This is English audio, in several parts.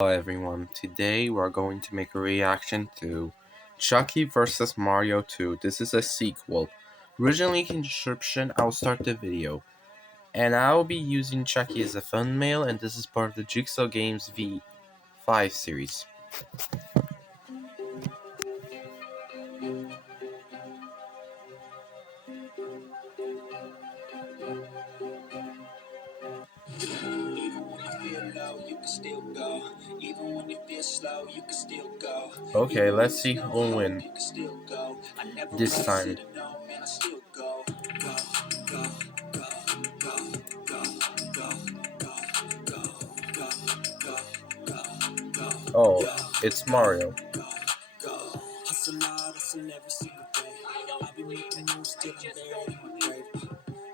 Hello everyone, today we're going to make a reaction to Chucky vs Mario 2. This is a sequel. Originally in description, I'll start the video. And I'll be using Chucky as a thumbnail, and this is part of the Jigsaw Games V5 series. Okay, let's see who will win this time. Oh, it's Mario.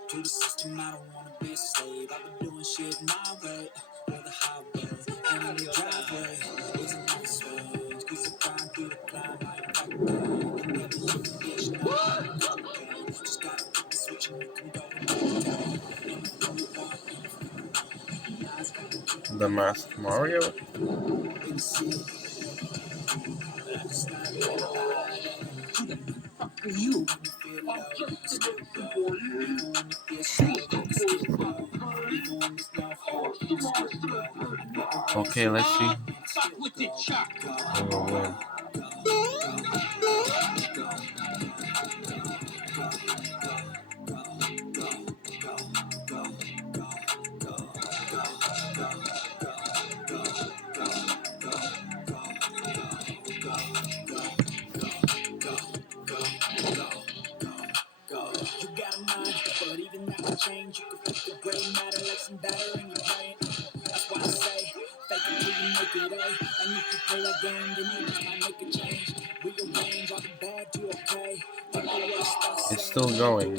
To the system, I don't wanna be a slave. I've been doing shit my way, or the highway. And on the driveway, it's a nice way. Cause I grind through the climb, I ain't back then. And never you can bitch, now I'm not okay. Just gotta hit the switch and you can go and the Masked Mario? You. Okay, let's see. Who will win. You got a mind, but even that will change. You can flip the gray matter like some batter in your brain. That's why I say, fake it till you make it A. And if you play that game, then you just might make a change. Rearrange all the bad to okay. It's still going.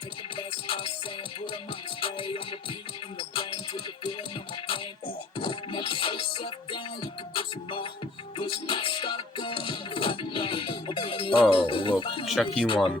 Take the best thoughts saying, put them on display. On repeat in your brain till you're feeling no more pain. Never slow yourself down, you can do some more. Push back, start again. Oh, look, Chucky won.